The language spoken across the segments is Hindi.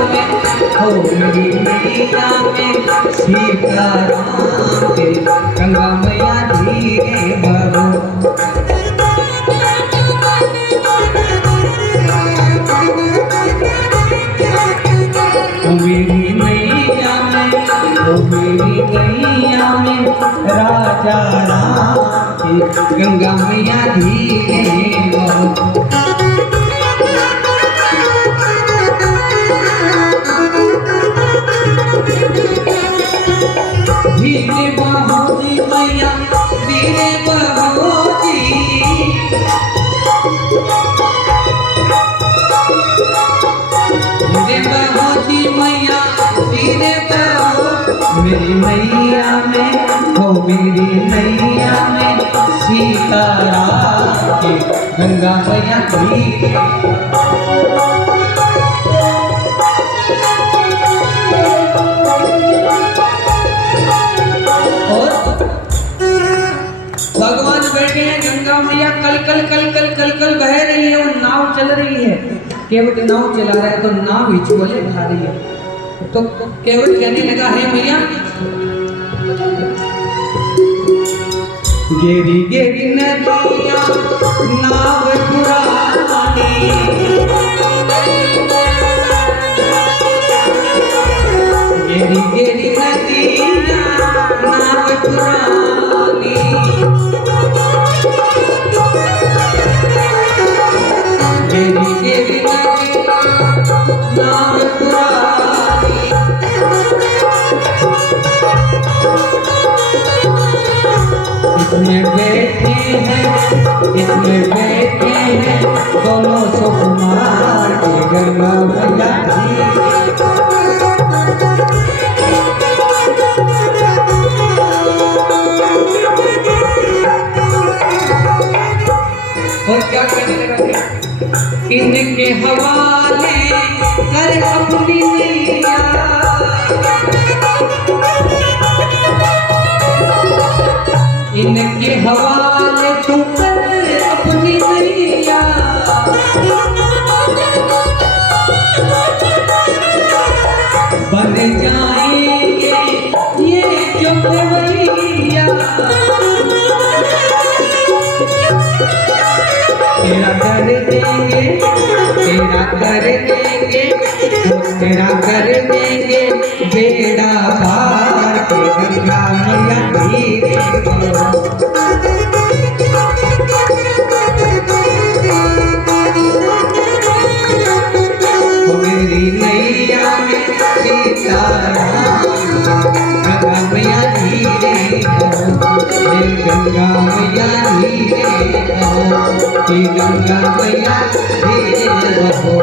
में, हो मेरी नैया में सीताराम के गंगा मैया धीरे बहो। मेरी नैया में, ओ मेरी नैया में राजा राम की गंगा मैया धीरे बहो। धीरे बहो जी मैया, धीरे बहो जी, धीरे बहो जी मैया, धीरे बहो। मेरी नैया में, हो मेरी नैया में सीताराम की गंगा मैया धीरे। और भगवान बैठे हैं, गंगा मैया कल कल कल कल कल कल बह रही है, वो नाव चल रही है। केवट नाव चला रहा है तो नाव हिचकोले खा रही है। तो केवट कहने लगा, है मैया गेरी गेरी नदिया नाव पुरानी, गेरी गेरी नदिया नाव पुरानी, गेरी गेरी नदिया नाव पुरानी। इसमें बैठे हैं, इसमें बैठे हैं दोनों सुकुमार के गंगा मैया धीरे। और क्या कहने लगा, इनके हवाले कर अपनी नैया, इनके हवाले तू कर अपनी नैया, बन जाएंगे ये जो खवैया, तेरा कर देंगे, तेरा कर देंगे, तेरा कर देंगे बेड़ा पार के गंगा मैया धीरे बहो। मेरी नैया में सीताराम गंगा मैया धीरे बहो, गंगा मैया धीरे बहो, गंगा मैया धीरे बहो।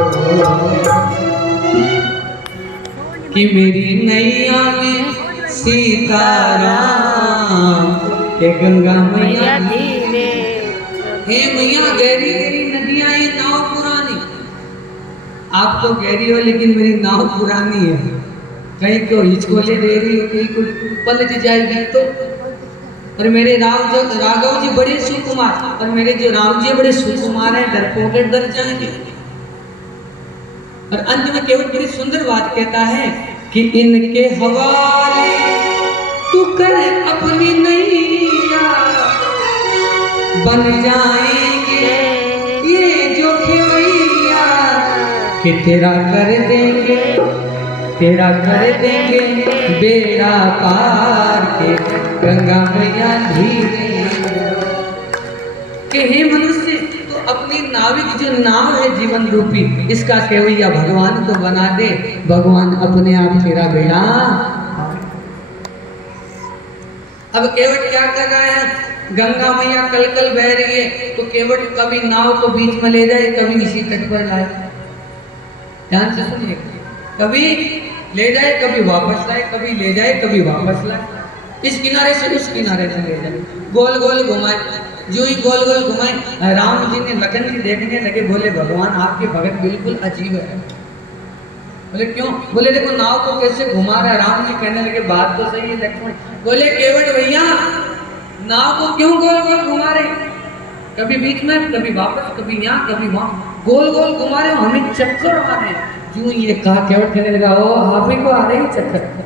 कि मेरी नैया में सीताराम के गंगा मैया धीरे। हे मैया गहरी गहरी नदियां, ये नाव पुरानी। आप तो गहरी हो लेकिन मेरी नाव पुरानी है, कहीं को हिचकोले दे रही हो, कहीं को पलट जाएगी तो। और मेरे राघव जी बड़े सुकुमार, और मेरे जो राम जी बड़े सुकुमार हैं, डरपोके डर जाएंगे। और अंत में केवल बड़ी सुंदर बात कहता है कि इनके हवाले तू कर अपनी नैया, बन जाएंगे ये जो खेवैया, कि तेरा कर देंगे, तेरा कर देंगे बेड़ा पार के गंगा मैया धीरे। कि हे मनुष्य, तो अपनी नाविक जो नाव है जीवन रूपी, इसका केवैया भगवान को बना दे, भगवान अपने आप तेरा बेड़ा। अब केवट क्या कर रहा है, गंगा मैया कल कल बह रही है, तो केवट कभी नाव को बीच में ले जाए, कभी इसी तट पर लाए। ध्यान से सुनिए, कभी ले जाए, कभी वापस लाए, कभी ले जाए, कभी वापस लाए, इस किनारे से उस किनारे से ले जाए, गोल गोल घुमाए। जो ही गोल गोल घुमाए, राम जी ने लखन जी देखने लगे, बोले भगवान आपके भगत बिल्कुल अजीब है। बोले क्यों? बोले देखो नाव को कैसे घुमा रहा है। राम जी कहने लगे बात तो सही है लक्ष्मण। बोले केवट भैया नाव को क्यों गोल गोल घुमा रहे, कभी बीच में, कभी वापस, कभी यहाँ, कभी वहां, गोल गोल घुमा रहे हो, हमें चक्कर आ रहे हैं। यूं ये कहा केवट कहने लगा, ओ आप ही को आ रही चक्कर,